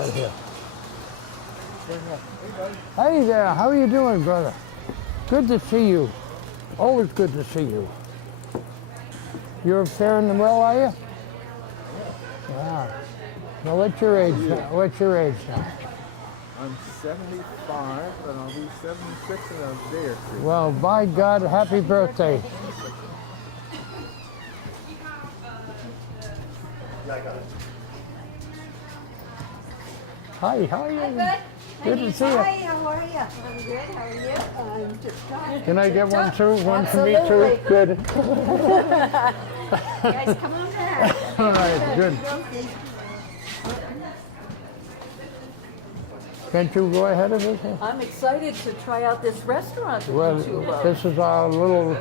right here. Hey there, how are you doing, brother? Good to see you. Always good to see you. You're faring well, are you? Yeah. Now, what's your age now? What's your age now? I'm 75, but I'll be 76 in a day or two. Well, by God, happy birthday. Yeah, I got it. Hi, how are you? Good. Good to see you. Hi, how are you? I'm good. How are you? I'm tip-top. Can I get one too? One for me Absolutely. too? Good. Guys, come on back. All right, good. Can't you go ahead of us? I'm excited to try out this restaurant that Well, you two love. this is our little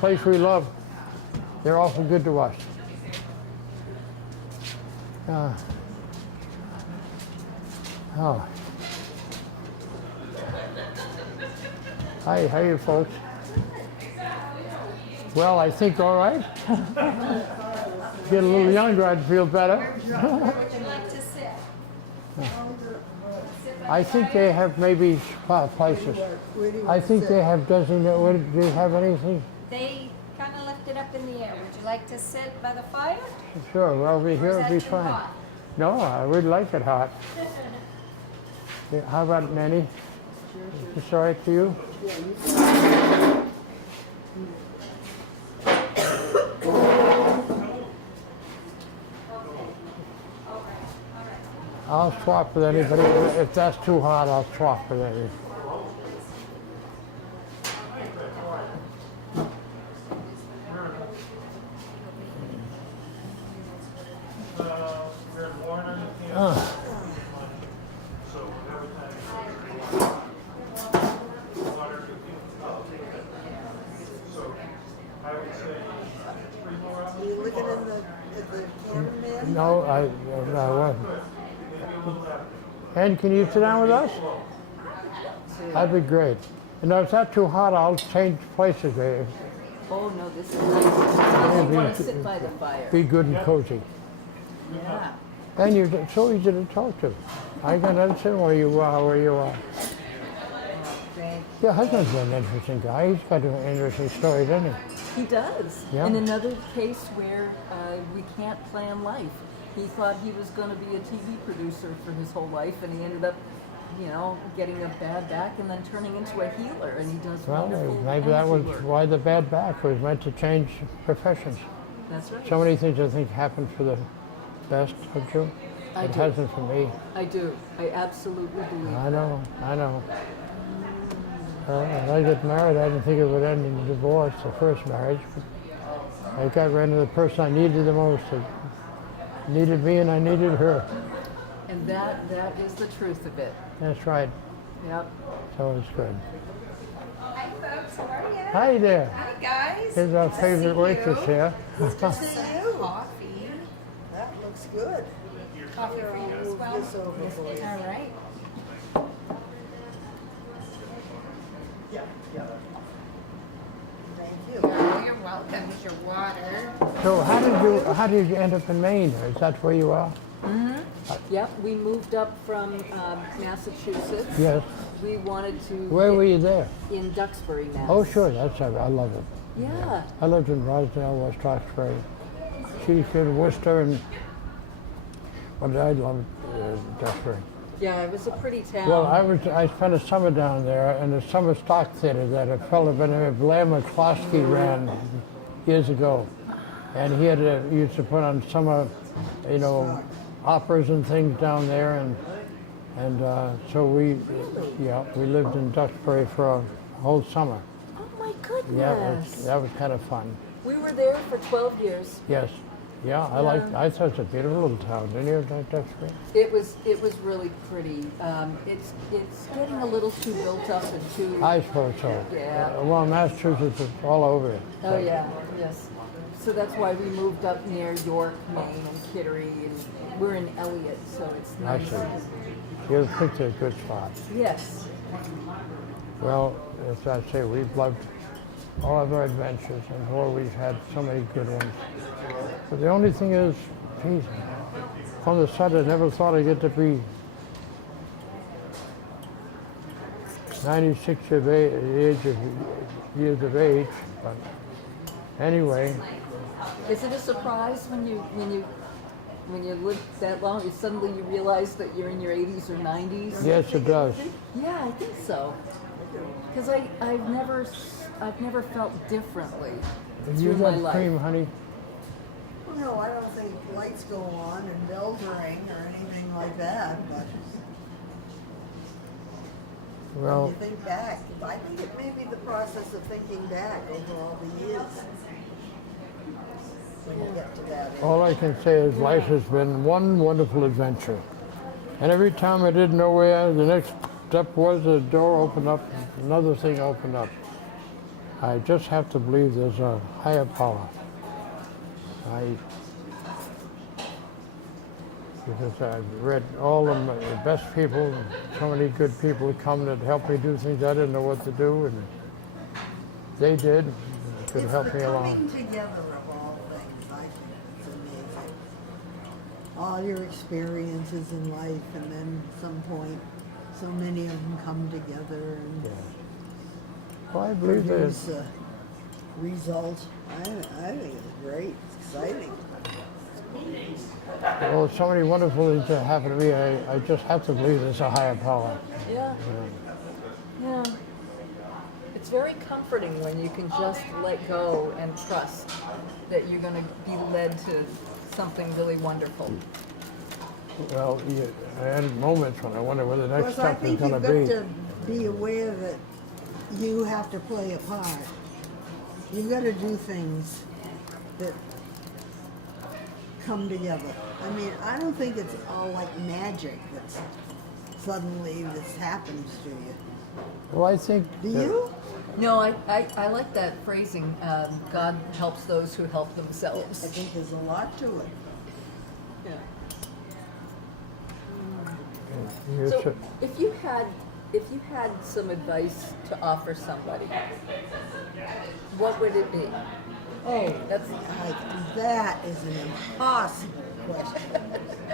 place we love. They're awful good to us. Oh. Hi, how you folks? Well, I think all right. Get a little younger, I'd feel better. Would you like to sit? I think they have maybe places. I think they have designated. Do you have anything? They kind of left it up in the air. Would you like to sit by the fire? Sure, well, over here Or it'll is be that too fine. hot? No, I would like it hot. Yeah, how about Nanny? Is this all right to you? I'll swap with anybody. If that's too hot, I'll swap with anybody. Are you looking in the cameraman? No, I wasn't. And can you sit down with us? That'd be great. And if it's not too hot, I'll change places. Oh no, this is nice. I want to sit by the fire. Be good and cozy. Yeah. And you're so easy to talk to. I can understand where you are. Your husband's an interesting guy. He's got an interesting story, doesn't he? He does. Yeah. In another case where we can't plan life, he thought he was going to be a TV producer for his whole life, and he ended up, getting a bad back and then turning into a healer, and he does Well, wonderful maybe that was energy work. why the bad back was meant to change professions. That's right. So many things I think happen for the best, don't you? I It do. hasn't for me. I do. I absolutely believe I know. When I got married, I didn't think it would end in divorce, the first marriage. But I got rid of the person I needed the most. It needed me and I needed her. And that is the truth of it. That's right. Yep. So it's good. Hi, folks. How are you? Hi there. Hi, guys. Here's our favorite waitress here. See you. Coffee. That looks good. Coffee for you as Move well. this over for you. All right. Thank you. Oh, you're welcome. Here's your water. So how did you end up in Maine? Is that where you are? Yep. We moved up from Massachusetts. Yes. We wanted to. Where were you there? In Duxbury, Mass. Oh, sure. That's I love it. Yeah. I lived in Rosdale, West Roxbury. She's in Worcester, and but I love Duxbury. Yeah, it was a pretty town. Well, I spent a summer down there in the summer stock theater that a fellow by the name of Blair McCloskey ran years ago, and he used to put on summer, operas and things down there, and so we lived in Duxbury for a whole summer. Oh my goodness. Yeah, that was kind of fun. We were there for 12 years. Yes. Yeah, I thought it was a beautiful little town. Didn't you, Duxbury? It was really pretty. It's getting a little too built up and too. I suppose so. Yeah. Well, Massachusetts is all over it. Oh yeah, yes. So that's why we moved up near York, Maine, and Kittery, and we're in Elliott, so it's I nice. see. You picked a good spot. Yes. Well, as I say, we've loved all of our adventures, and boy, we've had so many good ones. But the only thing is, geez, on the side, I never thought I'd get to be 96 years of age. But anyway, Is it a surprise when you live that long, suddenly you realize that you're in your 80s or 90s? yes, it does. Yeah, I think so. Because I've never felt differently You through my got life. cream, honey? No, I don't think lights go on and bells ring or anything like that, but when Well, you think back, I think it may be the process of thinking back over all the years. When you get to that age. all I can say is life has been one wonderful adventure. And every time I didn't know where the next step was, a door opened up, another thing opened up. I just have to believe there's a higher power. Because I've read all the best people, so many good people come that helped me do things I didn't know what to do, and they did, could It's help the me along. coming together of all things, I think it's amazing. All your experiences in life, and then at some point, so many of them come together and Yeah. Well, I believe produce that a result. I think it's great, it's exciting. well, so many wonderful things that happen to me. I just have to believe there's a higher power. Yeah. Yeah. It's very comforting when you can just let go and trust that you're going to be led to something really wonderful. Well, I had moments when I wonder where the next Plus, I step is think going you've to got be. to be aware that you have to play a part. You've got to do things that come together. I mean, I don't think it's all like magic that's suddenly this happens to you. Well, I think. Do that- you? No, I like that phrasing, God helps those who help I themselves. think there's a lot to it. Yeah. you So should- if you had some advice to offer somebody, what would it be? Oh, That's that is an impossible question.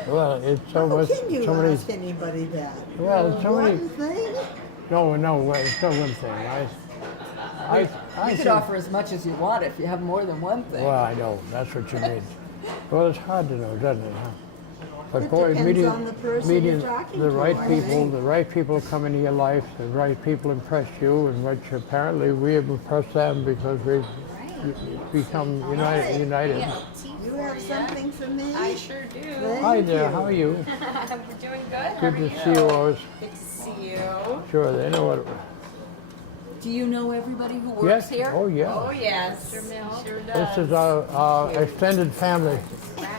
Well, it's so How much. can you So many. ask anybody that? Well, so many. One thing? No, it's not one thing. I you could think, offer as much as you want if you have more than one thing. well, I know, that's what you mean. Well, it's hard to know, doesn't it, huh? But It boy, depends meeting, on the person meeting you're talking the to, right I people, think. the right people come into your life, the right people impress you, and which apparently we have impressed them because we've become united. You have something for me? I sure do. Thank Hi there, you. how are you? We're doing good. Good to see you, Lois. Good to see you. Sure, they know what. Do you know everybody who works Yes, here? oh yeah. Oh, yes. Sure This does. is our extended family.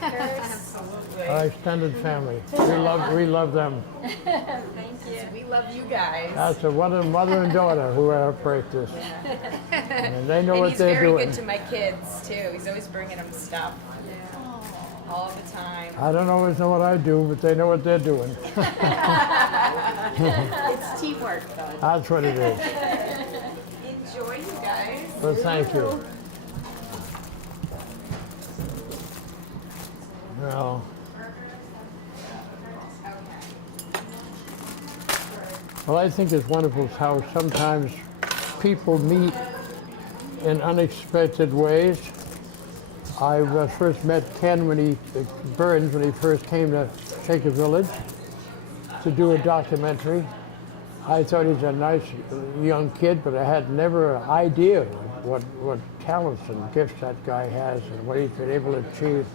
Absolutely. Our extended family. We love them. Thank you. We love you guys. That's a mother and daughter who operate this. And they know And what he's they're very doing. good to my kids too. He's always bringing them stuff all the time. I don't always know what I do, but they know what they're doing. It's teamwork, though. That's what it is. Enjoy, you guys. Well, thank you. Well, I think it's wonderful how sometimes people meet in unexpected ways. I first met Ken Burns when he first came to Shaker Village to do a documentary. I thought he's a nice young kid, but I had never an idea what talents and gifts that guy has and what he's been able to achieve.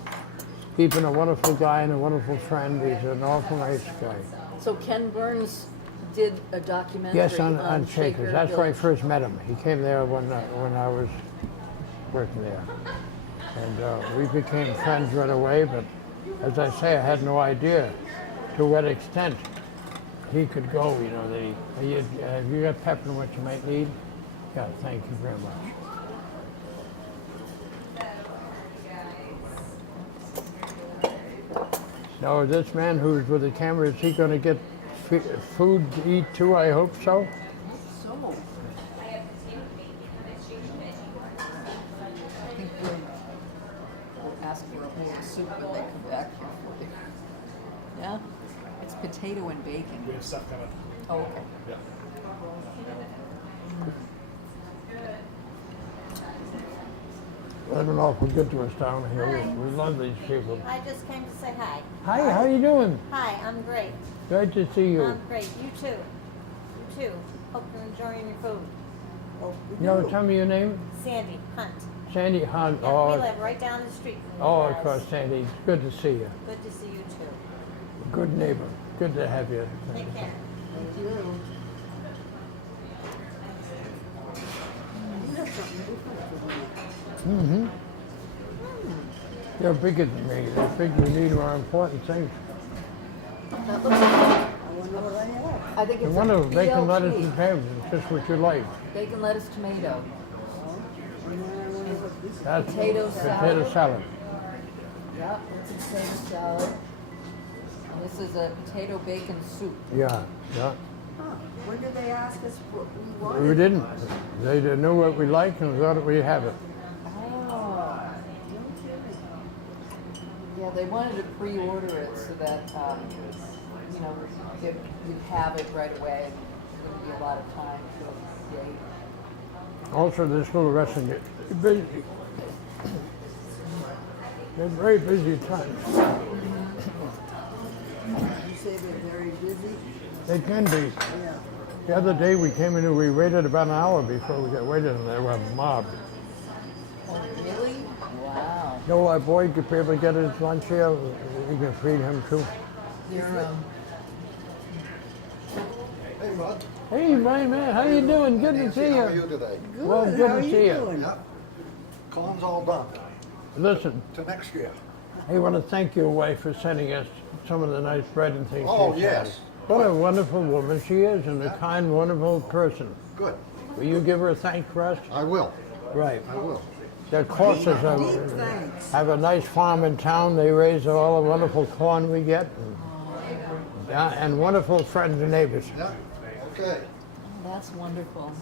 He's been a wonderful guy and a wonderful friend. He's an awful nice guy. So Ken Burns did a documentary Yes, on Shaker Shakers. That's where I Village. first met him. He came there when I was working there. And we became friends right away, but as I say, I had no idea to what extent he could go, you know. Have you got pepper and what you might need? Yeah, thank you very much. Now, this man who's with the camera, is he going to get food to eat too? I hope so. So, I think we'll ask for a bowl of soup when they come back here for you. Yeah? It's potato and bacon. We have stuff coming. Oh, okay. Yeah. They've been awful good to us down here. We love these people. I just came to say hi. Hi, how you doing? Hi, I'm great. Great to see you. I'm great. You too. You too. Hope you're enjoying your food. Oh, You know, tell me your name? Sandy Hunt. Sandy Hunt. Yeah, we Oh, live right down the street from you oh, guys. of course, Sandy. It's good to see you. Good to see you too. Good neighbor. Good to have you. Take care. thank you. You have something different for me. Mm-hmm. They're bigger than me. They think you need more important things. That looks, I wonder what I have. I think You it's want a to bacon, lettuce, BLT. and cabbage. It's just what you like. Bacon, lettuce, tomato. And then I wonder what this is. That's Potato potato salad. Yep, it's a potato salad. And this is a potato bacon soup. Yeah, yeah. Huh. When did they ask us what we wanted? We didn't. They knew what we liked and thought we have it. Oh. Yeah, they wanted to pre-order it so that, you know, if you'd have it right away. There wouldn't be a lot of time to wait. Also, this little restaurant gets busy. They're very busy times. You say they're very busy? They can be. Yeah. The other day we came in and we waited about an hour before we got waited and they were mobbed. Oh, really? Wow. No, our boy could be able to get his lunch here. We can feed him too. You're, Hey, Rod. Hey, man, how you doing? Good to Nancy, see how are you. you today? Good. Well, good How to are you see you. doing? Yep. Corn's all done. Listen, To next year. I want to thank your wife for sending us some of the nice bread and things. Oh, she sent. yes. What a wonderful woman she is and a kind, wonderful person. Good. Will you give her a thank for us? I will. Right. I will. Their courses Deep thanks. have a nice farm in town. They raise all the wonderful corn we get. And wonderful friends and neighbors. Yeah. Okay. that's wonderful.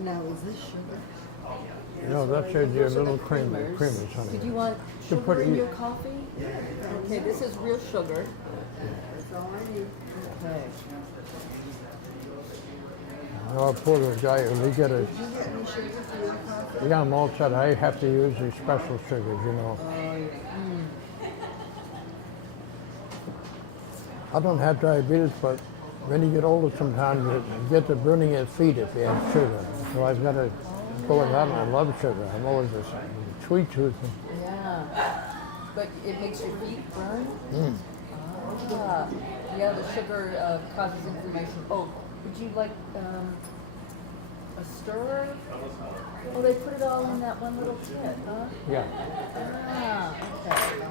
Now, is this sugar? No, that's your Those are little the creamers, honey. Did you want To put sugar in in- your coffee? Okay, this is real sugar. That's all I need. Okay. Oh, poor little guy, we get a, Did you get any sugar for your coffee? yeah, I'm all set. I have to use these special sugars, you know. I don't have diabetes, but when you get older sometimes you get the burning your feet if you have sugar. So I've got to go with that, and I love sugar. I'm always a sweet tooth. Yeah. But it makes your feet burn? Ah. Yeah, the sugar causes inflammation. Oh, would you like a stirrer? Oh, they put it all in that one little kit, huh? Yeah. Ah, okay.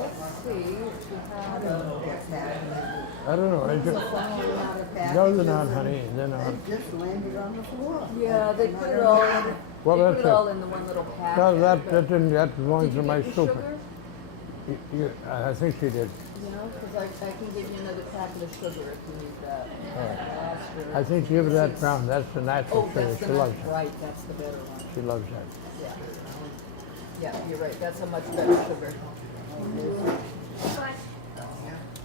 Let's see if we have a... What's happening? I don't know. I It's just, falling out of packages. no, they're not, honey. They're not. It just landed on the floor. Yeah, they And put I it don't all know in. how to- Well, They put that's it all it. in the one little packet. No, that but- didn't. That belongs Did to you my get the soup. sugar? I think she did. You know, because I can give you another packet of sugar if you need that. I think give her that brown. That's the natural Oh, sugar. that's She the loves one, it. right, that's the better one. She loves that. Yeah. Yeah, you're right, that's a much better sugar.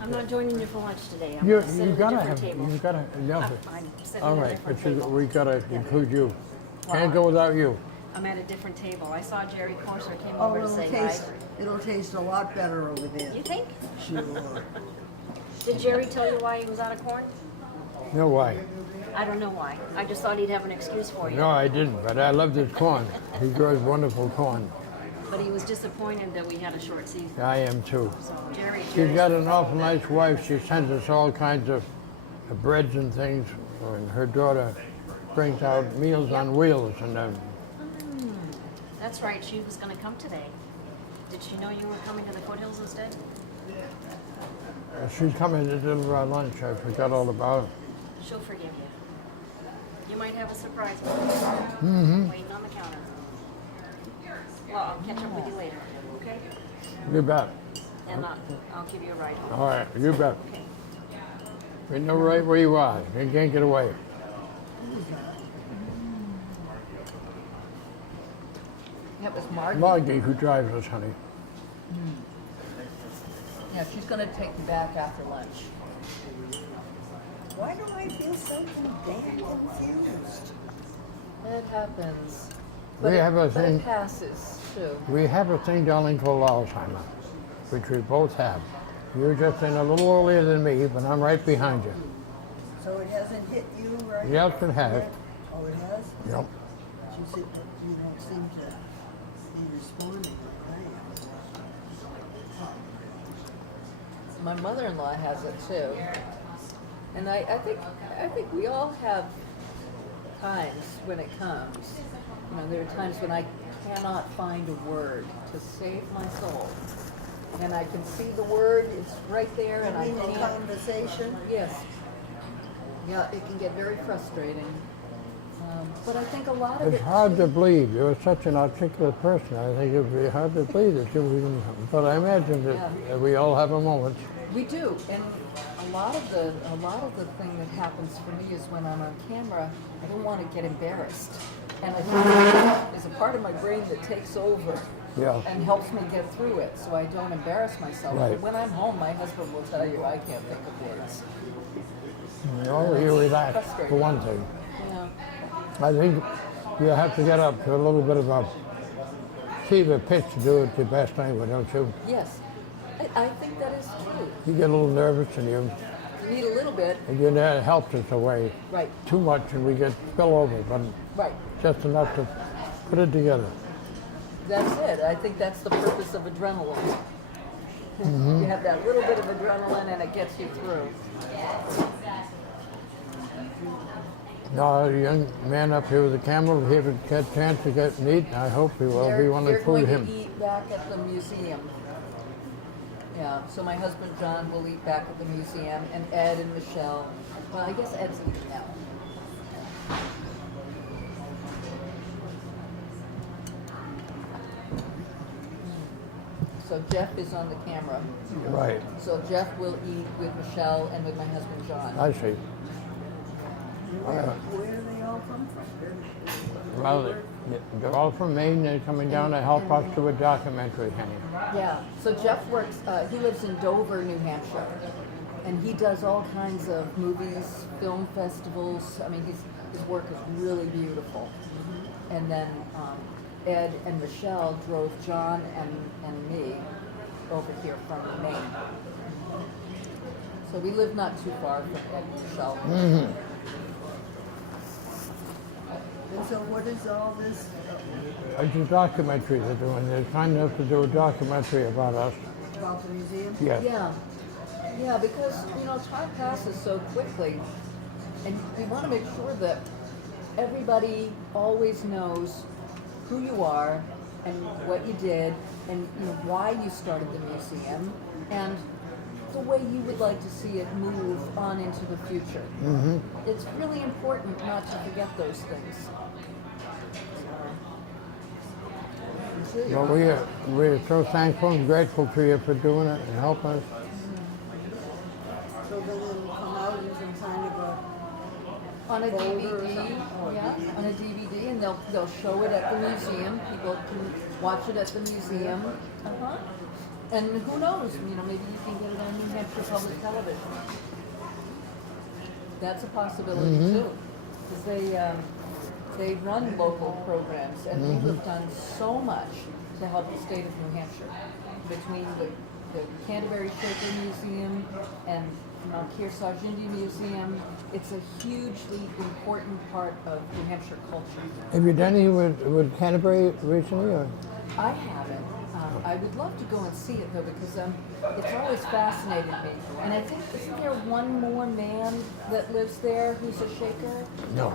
I'm not joining you for lunch today. I'm You gonna sit at a gotta different have. table. You gotta. No, I'm but- fine. Sitting all at a right, different but table. we gotta include you. Well, Can't go without you. I'm at a different table. I saw Jerry Corser came Oh, over to it'll say taste, hi. it'll taste a lot better over there. You think? Sure. Did Jerry tell you why he was out of corn? No, why? I don't know why. I just thought he'd have an excuse for you. No, I didn't. But I love this corn. He grows wonderful corn. But he was disappointed that we had a short season. I am too. So Jerry, She's got an awful nice wife. She sends us all kinds of breads and things. And her daughter brings out Meals on Wheels. And that's right. She was going to come today. Did she know you were coming to the foothills instead? she's coming to deliver our lunch. I forgot all about it. She'll forgive you. You might have a surprise for her. Waiting on the counter. Well, I'll catch up with you later, okay? You bet. And I'll give you a ride home. All right, you bet. Okay. We know right where you are. You can't get away. That was Margie. Margie, who drives us, honey. Yeah, she's gonna take you back after lunch. Why do I feel so damn confused? It happens. We have a but thing. it passes too. We have a thing, darling, called Alzheimer, which we both have. You're just in a little earlier than me, but I'm right behind you. So it hasn't hit you right? Yes, it has. yet? Oh, it has? Yep. You don't seem to be responding like I am. My mother-in-law has it too. And I think we all have times when it comes. You know, there are times when I cannot find a word to save my soul. And I can see the word, it's right there, and I You mean in can't. conversation? Yes. Yeah, it can get very frustrating. But I think a lot of It's it. hard to believe. You're such an articulate person. I think it'd be hard to believe that you even, but I imagine that we all have a moment. We do, and a lot of the thing that happens for me is when I'm on camera, I don't want to get embarrassed, and I think there's a part of my brain that takes over Yeah. and helps me get through it, so I don't embarrass myself. Right. But when I'm home, my husband will tell you I can't think of words. You know, you relax, for one thing. Yeah. I think you have to get up to a little bit of a fever pitch to do it your best anyway, don't you? Yes, I think that is true. You get a little nervous and you You need a little bit. that helps us away. Right. Too much and we get spill over, but Right. just enough to put it together. That's it. I think that's the purpose of adrenaline. You have that little bit of adrenaline and it gets you through. Now, a young man up here with the camera, if he ever get a chance to get meat, I hope he will. We want to They're food going him. to eat back at the museum. Yeah, so my husband John will eat back at the museum, and Ed and Michelle. Well, I guess Ed's eating now. So Jeff is on the camera. Right, So Jeff will eat with Michelle and with my husband John. I see. Where are they all from? Well, they're all from Maine. They're coming down to help us do a documentary, Henny. Yeah. So Jeff works. He lives in Dover, New Hampshire, and he does all kinds of movies, film festivals. I mean, his work is really beautiful. And then Ed and Michelle drove John and me over here from Maine. So we live not too far from Ed and Michelle. And so what is all this? It's a documentary they're doing. They're kind enough to do a documentary about us. About the museum? Yes. Yeah, because time passes so quickly, and we want to make sure that everybody always knows who you are and what you did, and why you started the museum, and the way you would like to see it move on into the future. It's really important not to forget those things. Well, we're so thankful and grateful to you for doing it and helping us. So then it'll come out in some kind of a On a folder or DVD, something? Oh, yeah, DVD. on a DVD, and they'll show it at the museum. People can watch it at the museum. And who knows? Maybe you can get it on New Hampshire Public Television. That's a possibility too, because they run local programs, and we have done so much to help the state of New Hampshire between the Canterbury Shaker Museum and Mount Kearsarge Indian Museum. It's a hugely important part of New Hampshire culture. Have you done any with Canterbury recently? Or? I haven't. I would love to go and see it though, because it's always fascinated me. And I think, isn't there one more man that lives there who's a shaker? No.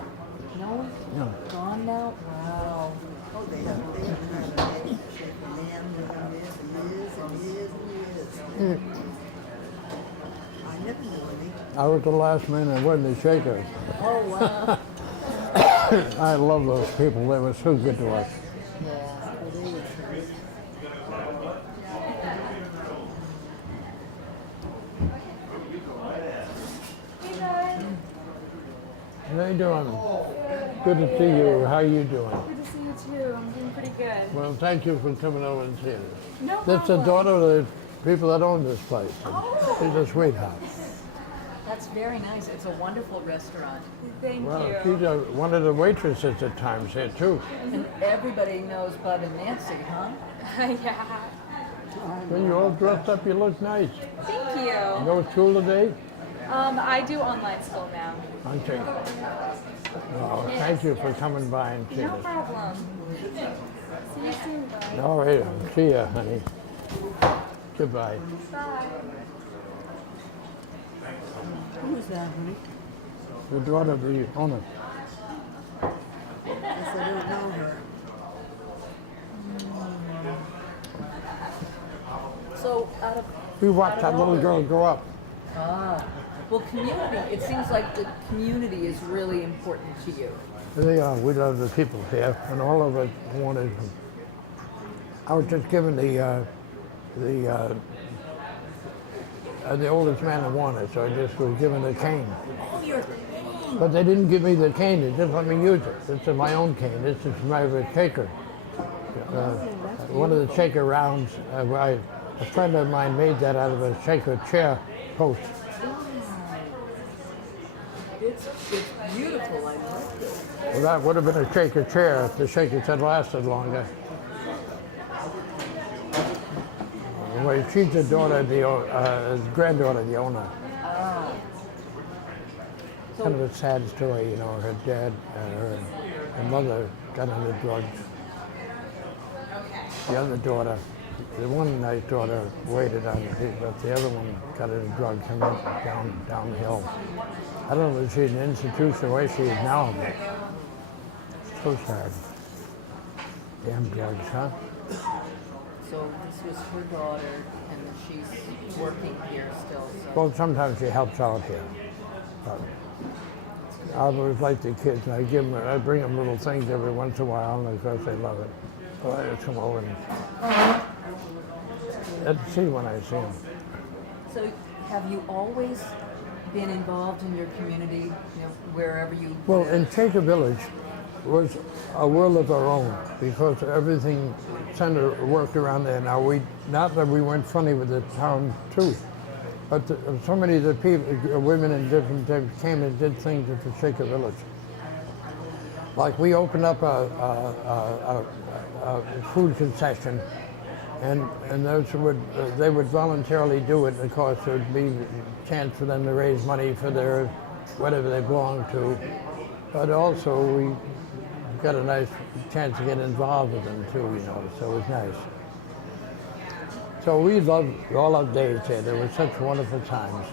No? No. Gone now? Wow. Oh, they haven't had a man doing this and years and years and years. I never knew any. I was the last man that wasn't a shaker. Oh, wow. I love those people. They were so good to us. Yeah. Well, they were friends. How you doing? Good to see you. How you doing? Good to see you too. I'm doing pretty good. Well, thank you for coming over and seeing us. No That's the problem. daughter of the people that own this place. She's a sweetheart. That's That's very nice. It's a wonderful restaurant. Thank Well, you. she's one of the waitresses at times here too. And everybody knows Bud and Nancy, huh? Yeah. When you're all dressed up, you look nice. Thank you. You go to school today? I do online school now. Okay. Oh, thank you for coming by and seeing No us. problem. See you soon, bye. All right, see ya, honey. Goodbye. Bye. Who's that, honey? The daughter of the owner. Guess I don't know her. So out of We watched that little girl grow up. well, community. It seems like the community is really important to you. They are. We love the people here, and all of us wanted. I was just given the oldest man in Warner, so I just was given the cane. Oh, you're kidding. But they didn't give me the cane, they just let me use it. This is my own cane, this is my shaker. One of the shaker rounds, a friend of mine made that out of a shaker chair post. It's beautiful. I love it. Well, that would have been a shaker chair if the shakers had lasted longer. Well, she's the daughter of the granddaughter of the owner. Kind of a sad story, you know. Her dad, her mother got into drugs. The other daughter, the one nice daughter waited on it, but the other one got into drugs and went downhill. I don't know if she's in an institution where she is now, but so sad. Damn drugs, huh? So this was her daughter, and she's working here still. So. Well, sometimes she helps out here. But I always like the kids, and I bring them little things every once in a while, and of course they love it. So I just come over and see when I see them. So have you always been involved in your community, you know, wherever you Well, live? in Shaker Village was a world of our own because everything worked around there. Now, not that we weren't funny with the town too, but so many of the people, women in different types came and did things at the Shaker Village. Like we opened up a food concession, and they would voluntarily do it. Of course, there would be a chance for them to raise money for their whatever they belonged to, but also we got a nice chance to get involved with them too, you know. So it was nice. So we loved all our days there. There were such wonderful times.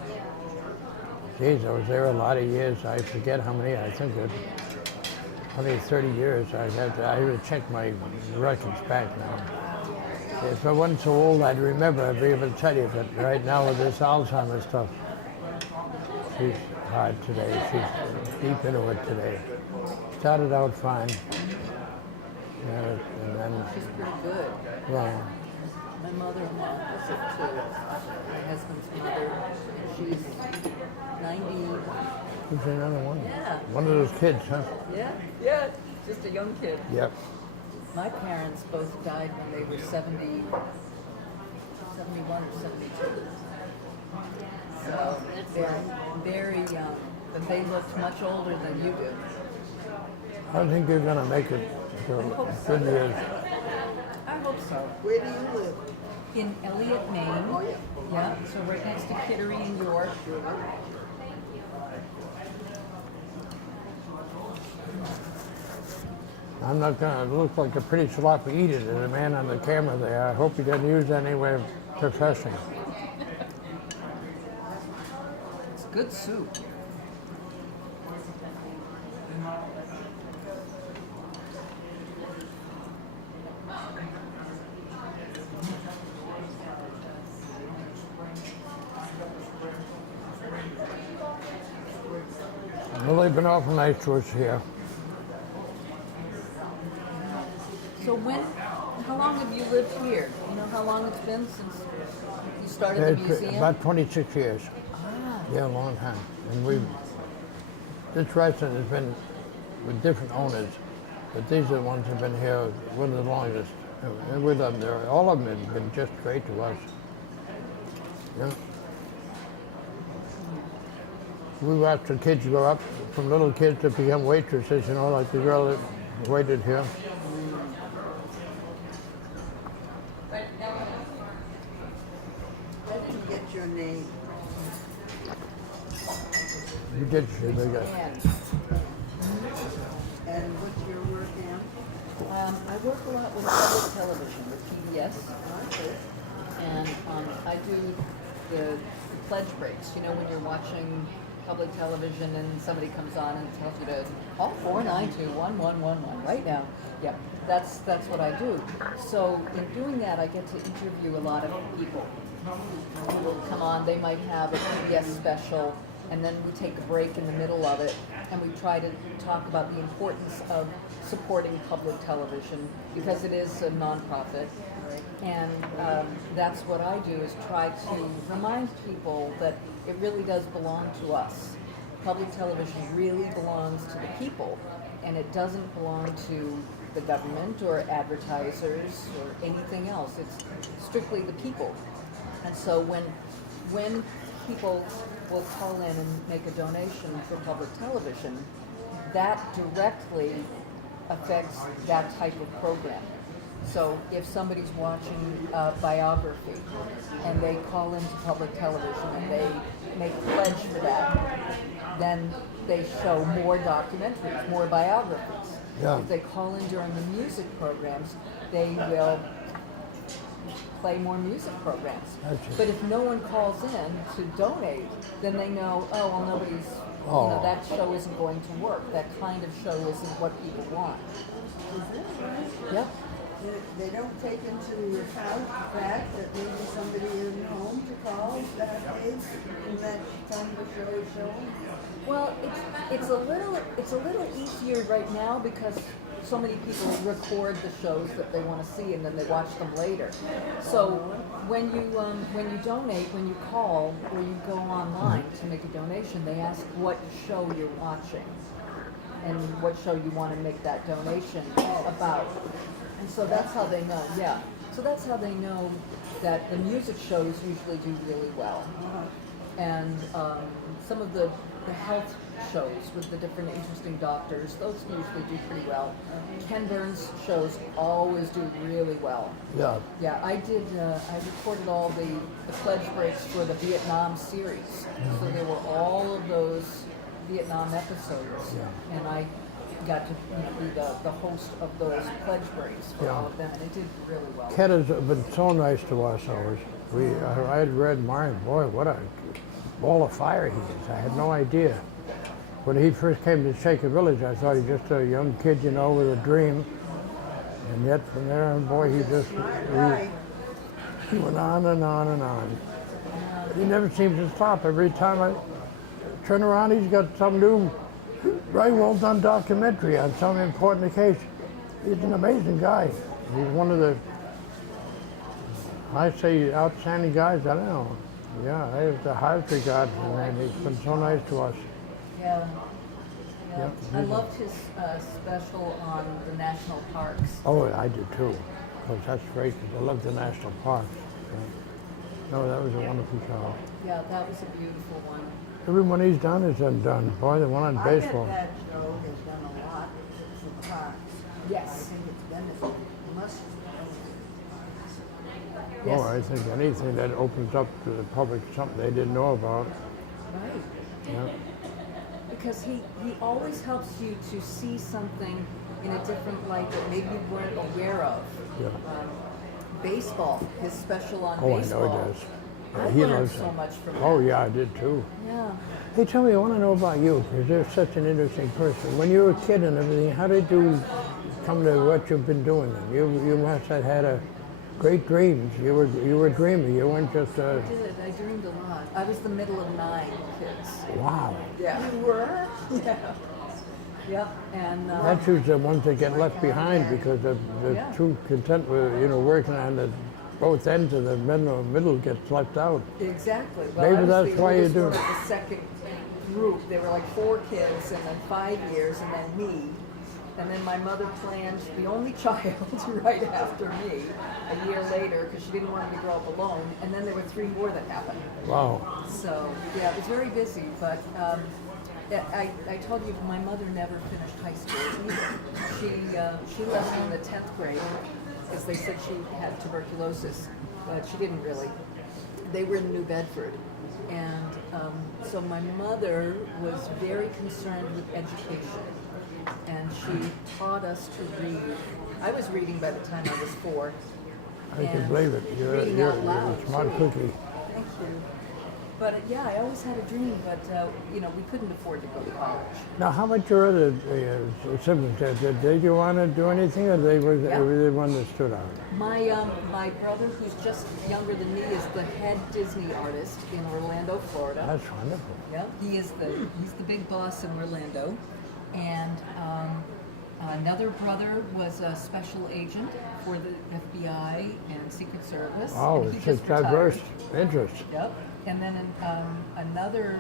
Geez, I was there a lot of years. I forget how many. I think it 20, 30 years. I have to check my records back now. If I wasn't so old, I'd remember. I'd be able to tell you. But right now with this Alzheimer's stuff, she's hard today. She's deep into it today. Started out fine. And then, She's pretty good. well, My mother-in-law has it too. My husband's mother, she's 90. who's another one? Yeah. One of those kids, huh? Yeah, just a young kid. Yep. My parents both died when they were 71 or 72. So they're very young, but they looked much older than you do. I think you're going to make it for good years. I hope so. Where do you live? In Elliott, Maine. Oh, yeah. Yeah, so right next to Kittery in York. I'm not going to look like a pretty sloppy eater to the man on the camera there. I hope he doesn't use any way of profession. It's good soup. Well, they've been awful nice to us here. So how long have you lived here? You know how long it's been since you started the museum? About 26 years. Yeah, a long time. And this restaurant has been with different owners, but these are the ones who've been here one of the longest. And we love them. All of them have been just great to us. Yeah. we watched the kids grow up from little kids to become waitresses, you know, like the girl that waited here. I didn't get your name. You did, she did. And And what's your work, Ann? I work a lot with public television, with PBS, and I do the pledge breaks. You know, when you're watching public television and somebody comes on and tells you to call 492-1111 right now. Yeah, that's what I do. So in doing that, I get to interview a lot of people who will come on. They might have a PBS special, and then we take a break in the middle of it, and we try to talk about the importance of supporting public television because it is a nonprofit. And that's what I do, is try to remind people that it really does belong to us. Public television really belongs to the people, and it doesn't belong to the government or advertisers or anything else. It's strictly the people. And so when people will call in and make a donation for public television, that directly affects that type of program. So if somebody's watching a biography and they call into public television and they make a pledge for that, then they show more documentaries, more biographies. Yeah. If they call in during the music programs, they will play more music programs. Gotcha. But if no one calls in to donate, then they know, oh, well, nobody's, you know, that show isn't going to work. That kind of show isn't what people want. Yep. They don't take into account the fact that maybe somebody isn't home to call that age when that time the show is showing. Well, it's a little easier right now because so many people record the shows that they want to see and then they watch them later. So when you donate, when you call or you go online to make a donation, they ask what show you're watching and what show you want to make that donation about. And so that's how they know, yeah. So that's how they know that the music shows usually do really well. And some of the health shows with the different interesting doctors, those usually do pretty well. Ken Burns shows always do really well. Yeah. Yeah, I recorded all the pledge breaks for the Vietnam series. So there were all of those Vietnam episodes. Yeah. And I got to be the host of those pledge breaks for all of them, and it did really well. Ken has been so nice to us always. I had read mine, boy, what a ball of fire he is. I had no idea. When he first came to Shaker Village, I thought he was just a young kid, you know, with a dream. And yet from there on, boy, he went on and on and on. He never seems to stop. Every time I turn around, he's got some new, very well done documentary on some important occasion. He's an amazing guy. He's one of the, I say, outstanding guys. I don't know. Yeah, I have the highest regard for him, and he's been so nice to us. Yeah. Yep. I loved his special on the national parks. Oh, I did too. Because that's great, because I love the national parks. No, that was a wonderful show. Yeah, that was a beautiful one. Everyone he's done is done. Boy, the one on baseball. I bet that show has done a lot for the parks. I Yes. think it's benefited, must Yes. Oh, I think anything that opens up to the public something they didn't know about. Right. Yeah. Because he always helps you to see something in a different light that maybe you weren't aware of. Yeah. Baseball, his special on Oh, baseball. I know he does. I He learned loves so it. much from Oh, that. yeah, I did too. Yeah. Hey, tell me, I want to know about you, because you're such an interesting person. When you were a kid and everything, how did you come to what you've been doing? You must have had a great dreams. You were a dreamer. You weren't just a... I did. I dreamed a lot. I was the middle of 9 kids. Wow. Yeah. You were? Yeah. Yep. And That's usually the ones that get left behind because they're Yeah. too content with, working on the both ends of the middle gets left out. exactly. Well, Maybe I was that's the why you oldest do one it. of the second group. There were like 4 kids, and then 5 years, and then me. And then my mother planned the only child right after me a year later because she didn't want me to grow up alone. And then there were 3 more that happened. Wow. So yeah, it was very busy. But I told you my mother never finished high school either. She left in the 10th grade because they said she had tuberculosis, but she didn't really. They were in New Bedford. And so my mother was very concerned with education, and she taught us to read. I was reading by the time I was 4. I can and believe it. reading You're out loud, a smart too. cookie. Thank you. But yeah, I always had a dream, but you know, we couldn't afford to go to college. Now, how about your other siblings? Did you want to do anything, or they were the one that stood out? My brother, who's just younger than me, is the head Disney artist in Orlando, Florida. That's wonderful. Yeah, he's the big boss in Orlando, and another brother was a special agent for the FBI and Secret Service. Oh, and he it's just a diverse retired. interest. Yep. And then another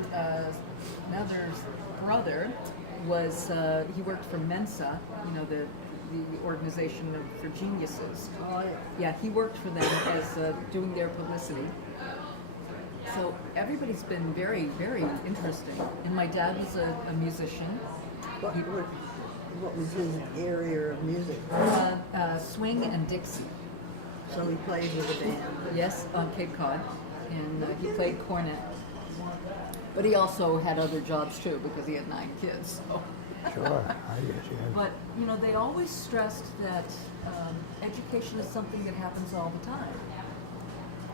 brother was he worked for Mensa, you know, the organization for geniuses. Oh, yeah. Yeah, he worked for them as doing their publicity. So everybody's been very, very interesting. And my dad was a musician. What was his area of music? Swing and Dixie. So he played with a band. Yes, on Cape Cod. And he played cornet. But he also had other jobs too because he had 9 kids. So. Sure, I guess, yeah. But, you know, they always stressed that education is something that happens all the time.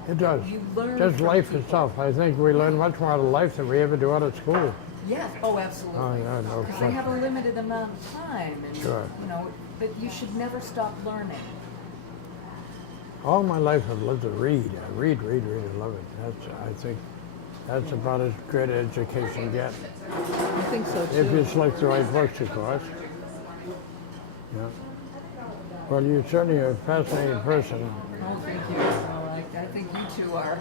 It does. You learn Just from life people. itself. I think we learn much more out of life than we ever do out of school. Yes, oh, absolutely. Oh, yeah, no Because they have a question. limited amount of time. And, Sure. you know, but you should never stop learning. All my life I've loved to read. I read, I love it. I think that's about as good education gets. I think so too. If you select the right books, of course. Yeah. Well, you're certainly a fascinating person. Oh, thank you. Well, I think you two are.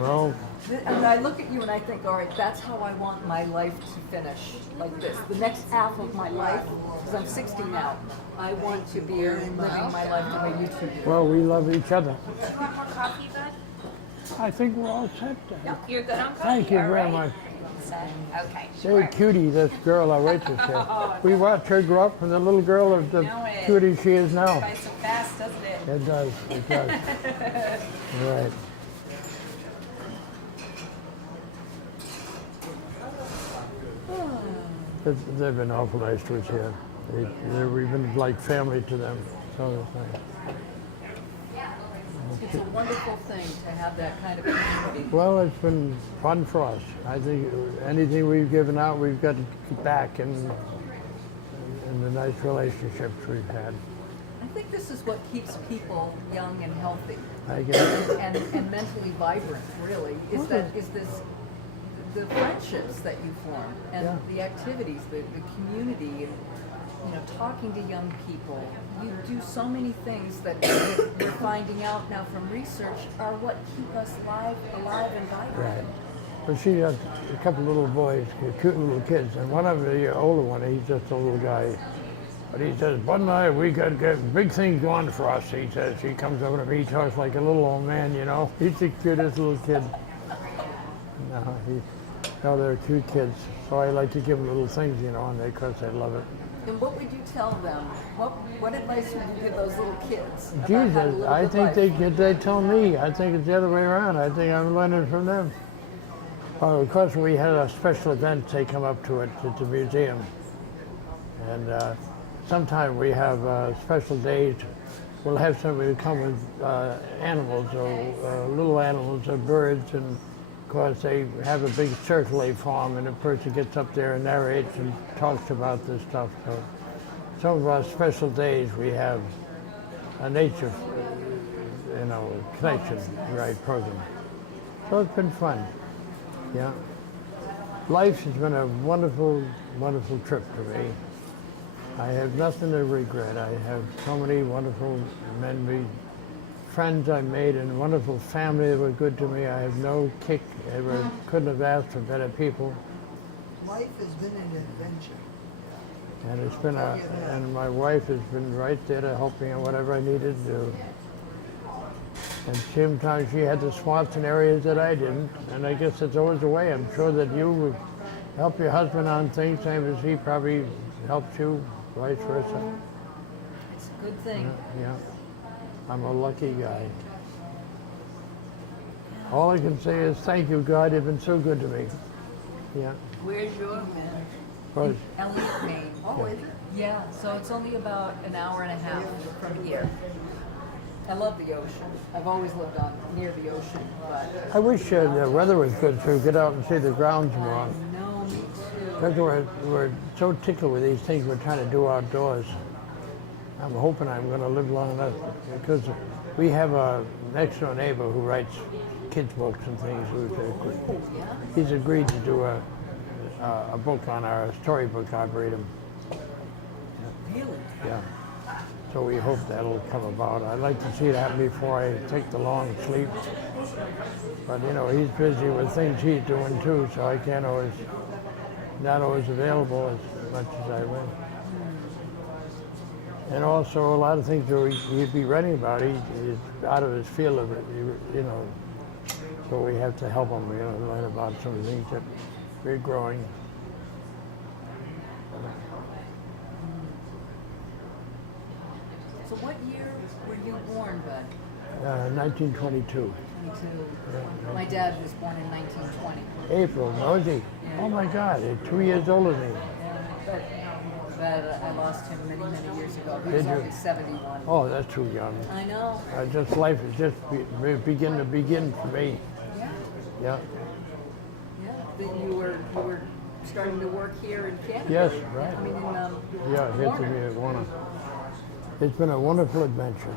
Well, And I look at you and I think, all right, that's how I want my life to finish, like this. The next half of my life, because I'm 60 now, I want to be living my life the way you two do. well, we love each other. Do you want more coffee, bud? I think we're all set then. No, you're good on coffee. Thank you All very right. much. Okay, Very sure. cutie, this girl, our waitress here. We watched her grow up from the little girl of the Know it. cutie she is now. By so fast, doesn't it? It does, it does. Right. They've been awful nice to us here. We've been like family to them. So it's nice. It's a wonderful thing to have that kind of community. Well, it's been fun for us. I think anything we've given out, we've got to keep back in the nice relationships we've had. I think this is what keeps people young and healthy I guess. and mentally vibrant, really, is the friendships that you form and Yeah. the activities, the community, and you know, talking to young people. You do so many things that we're finding out now from research are what keep us alive and vibrant. Right. But she has a couple little boys, cute little kids, and one of the older one, he's just a little guy. But he says, Bud and I, we got big things going for us, he says. He comes over to me, he talks like a little old man, you know. He's the cutest little kid. No, they're cute kids. So I like to give them little things, you know, and of course they love it. And what would you tell them? What advice would you give those little kids about how to Jesus, live I a good think life? they tell me. I think it's the other way around. I think I'm learning from them. Well, of course, we had a special event. They come up to it at the museum. And sometime we have special days. We'll have somebody come with animals or little animals or birds. And of course, they have a big circle they form, and a person gets up there and narrates and talks about this stuff. So some of our special days, we have a nature, connection, right, program. So it's been fun, yeah. Life has been a wonderful, wonderful trip to me. I have nothing to regret. I have so many wonderful memories, friends I made, and a wonderful family that were good to me. I have no kick. Couldn't have asked for better people. Life has been an adventure. And it's been and my wife has been right there to help me in whatever I needed to do. And sometimes she had the smarts in areas that I didn't, and I guess it's always the way. I'm sure that you would help your husband on things, same as he probably helped you, vice versa. It's a good thing. Yeah, I'm a lucky guy. All I can say is thank you, God. You've been so good to me. Yeah. Where's your man? But Elliott, Maine. Oh, is it? Yeah, so it's only about an hour and a half from here. I love the ocean. I've always lived near the ocean, but I wish the weather was good to get out and see the grounds more. no, me too. Because we're so tickled with these things we're trying to do outdoors. I'm hoping I'm going to live long enough because we have a next door neighbor who writes kids books and things. He's agreed to do a book on our storybook arboretum. Really? Yeah. So we hope that'll come about. I'd like to see it happen before I take the long sleep. But you know, he's busy with things he's doing too, so I can't always, not always available as much as I wish. And also a lot of things that he'd be writing about, he's out of his field of it, you know. So we have to help him, you know, learn about some of the things that we're growing. So what year were you born, Bud? 1922. 22. My dad was born in 1920. April, was he? Oh my God, he's 2 years older than me. But I lost him many, many years ago. He was Did you? only 71. Oh, that's too young. I know. Just life is just begin for me. Yeah. Yeah. Yeah. That you were starting to work here in Canada. Yes, right. I mean, in Yeah, here to be at one. It's been a wonderful adventure.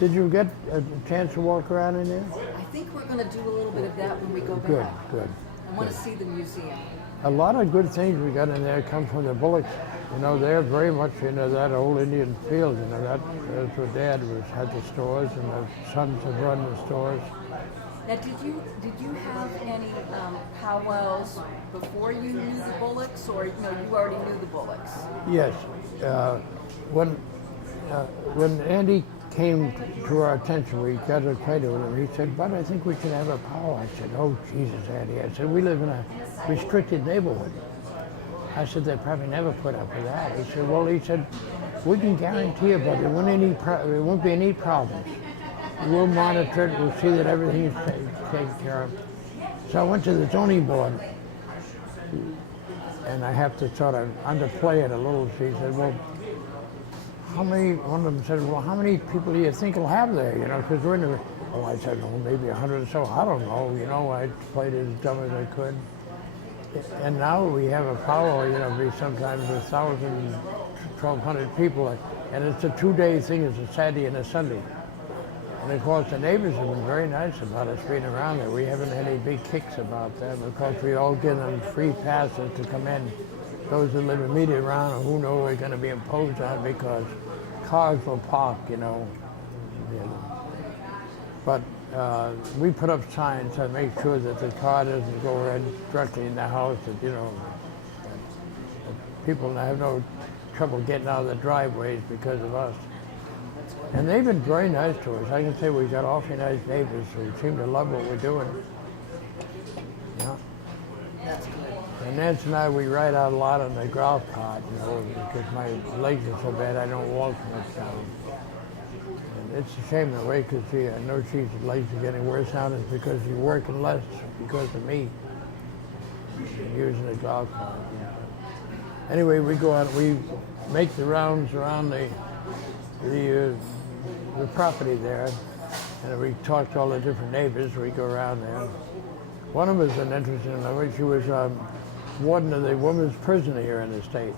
Did you get a chance to walk around in there? I think we're going to do a little bit of that when we go Good, back. good. I want to see the museum. A lot of good things we got in there come from the Bullocks. You know, they're very much into that old Indian field. You know, that's where Dad had the stores, and the sons have run the stores. Now, did you have any powwows before you knew the Bullocks, or no, you already knew the Bullocks? Yes. When Andy came to our attention, we got acquainted with him. He said, "But I think we should have a powwow." I said, "Oh, Jesus, Andy." I said, "We live in a restricted neighborhood." I said, "They'd probably never put up with that." He said, "Well," he said, "we can guarantee you, but there won't be any problems. We'll monitor it. We'll see that everything is taken care of." So I went to the zoning board, and I have to sort of underplay it a little. She said, "Well, one of them said, well, how many people do you think will have there? You know, because we're in the," oh, I said, "Oh, maybe 100 or so. I don't know." You know, I played it as dumb as I could. And now we have a powwow, you know, be sometimes 1,000, 1,200 people. And it's a 2-day thing. It's a Saturday and a Sunday. And of course, the neighbors have been very nice about us being around there. We haven't had any big kicks about that. Of course, we all get them free passes to come in. Those that live immediately around, who know we're going to be imposed on because cars will park, you know. But we put up signs to make sure that the car doesn't go right directly in the house, that, you know, that people have no trouble getting out of the driveways because of us. And they've been very nice to us. I can say we've got awfully nice neighbors who seem to love what we're doing. Yeah. That's good. And Nancy and I, we ride out a lot on the golf cart, you know, because my legs are so bad I don't walk much down. And it's a shame in a way because I know she's legs are getting worse now. It's because you're working less because of me and using the golf cart. Anyway, we go out, we make the rounds around the property there, and we talk to all the different neighbors. We go around there. One of them is an interesting one. She was warden of the women's prison here in the state.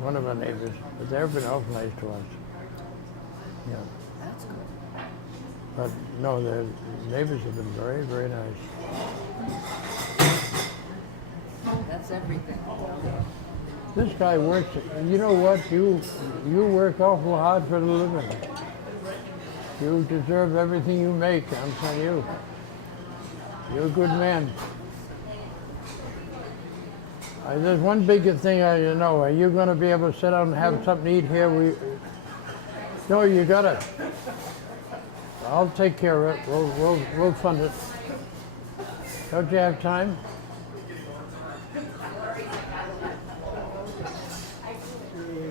One of our neighbors, but they've been awful nice to us. Yeah. That's good. But no, the neighbors have been very, very nice. That's everything. This guy works. You know what? You work awful hard for the living. You deserve everything you make. I'm telling you. You're a good man. There's one big thing you know. Are you going to be able to sit down and have something to eat here? No, you got it. I'll take care of it. We'll fund it. Don't you have time?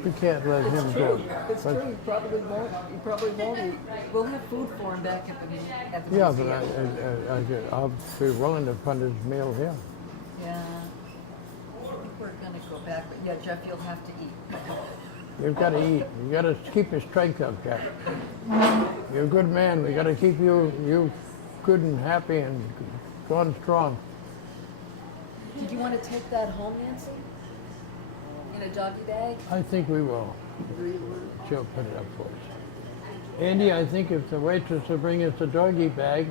You can't let him go. It's true. He probably won't. He probably won't eat. We'll have food for him back at the Yeah, museum. but I'll be willing to fund his meal here. Yeah. I think we're gonna go back, but yeah, Jeff, you'll have to eat. You've got to eat. You got to keep your strength up, Jack. You're a good man. We got to keep you good and happy and going strong. Did you want to take that home, Nancy? In a doggy bag? I think we will. She'll put it up for us. Andy, I think if the waitress will bring us a doggy bag,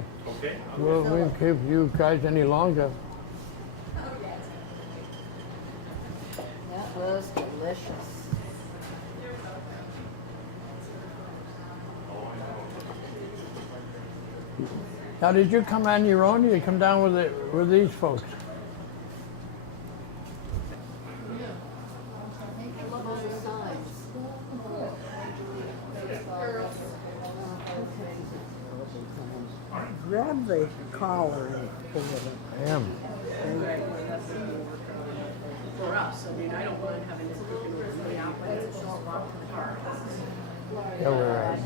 we won't keep you guys any longer. That was delicious. Now, did you come on your own, or you come down with these folks? Grab the collar and pull it up. I am. For us, I mean, I don't mind having this cooking with somebody out, but it's a short walk to the park. Yeah, we're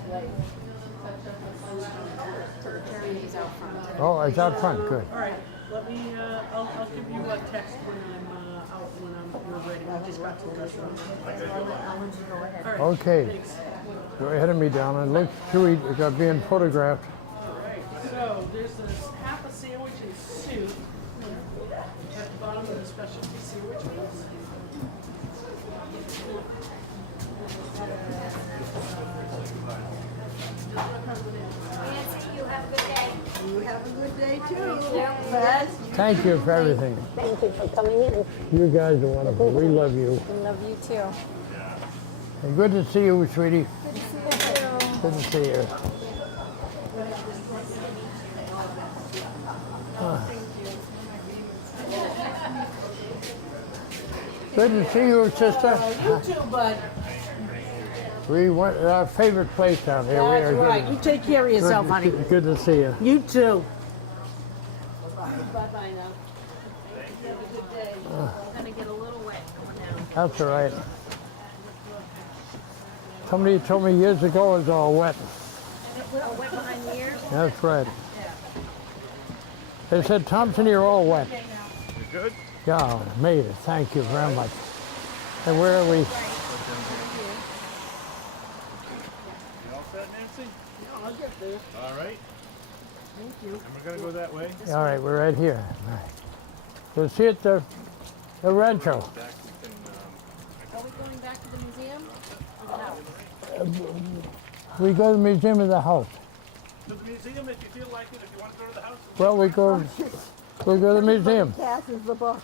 Terry's out front. Oh, it's out front. Good. All right, let me, I'll give you a text when I'm out, when you're ready. I just got to the restaurant. All right, Okay. thanks. Go ahead of me down and look to eat. We got being photographed. All right, so there's this half a sandwich and soup at the bottom of the specialty sandwich meals. Nancy, you have a good day. You have a good day too. Thank you for everything. Thank you for coming in. You guys are wonderful. We love you. Love you too. And good to see you, sweetie. Good to see you. Good to see you, sister. You too, bud. We went our favorite place down here. That's we are right. You take care of yourself, honey. Good to see you. You too. Bye-bye now. You have a good day. It's gonna get a little wet going down. That's all right. Somebody told me years ago it was all wet. Oh, wet behind the ears? That's right. They said, Thompson, you're all wet. You good? Yeah, made it. Thank you very much. And where are we? You all set, Nancy? Yeah, I'll get there. All right. Thank you. And we're gonna go that way. All right, we're right here. All right. We'll see at the rancho. Are we going back to the museum or the house? We go to the museum of the house. To the museum if you feel like it. If you want to go to the house. Well, we go to the museum. Passes the buck.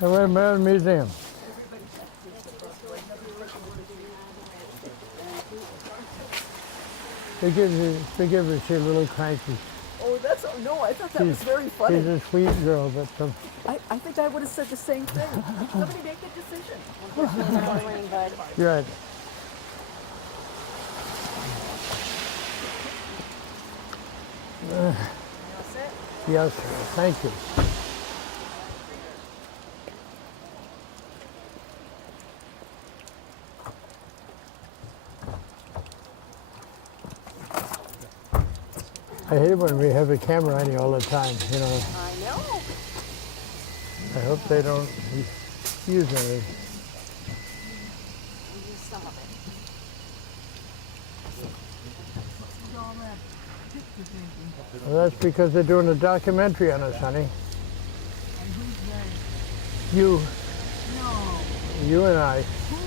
And we're at the museum. Forgive her, she's a little cranky. Oh, that's, no, I thought that was very She's funny. a sweet girl, but I think I would have said the same thing. Somebody make a decision. you're right. Yes, thank you. I hate when we have a camera on you all the time, you know. I know. I hope they don't use it. We use some of it. Well, that's because they're doing a documentary on us, honey. You. No. You and I. Who is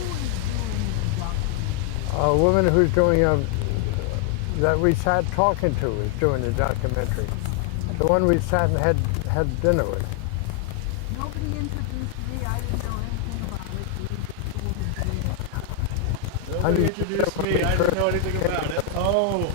doing the documentary? A woman who's doing that we sat talking to is doing the documentary. The one we sat and had dinner with. Nobody introduced me. I didn't know anything about it. Nobody introduced me. I didn't know anything about it. Oh.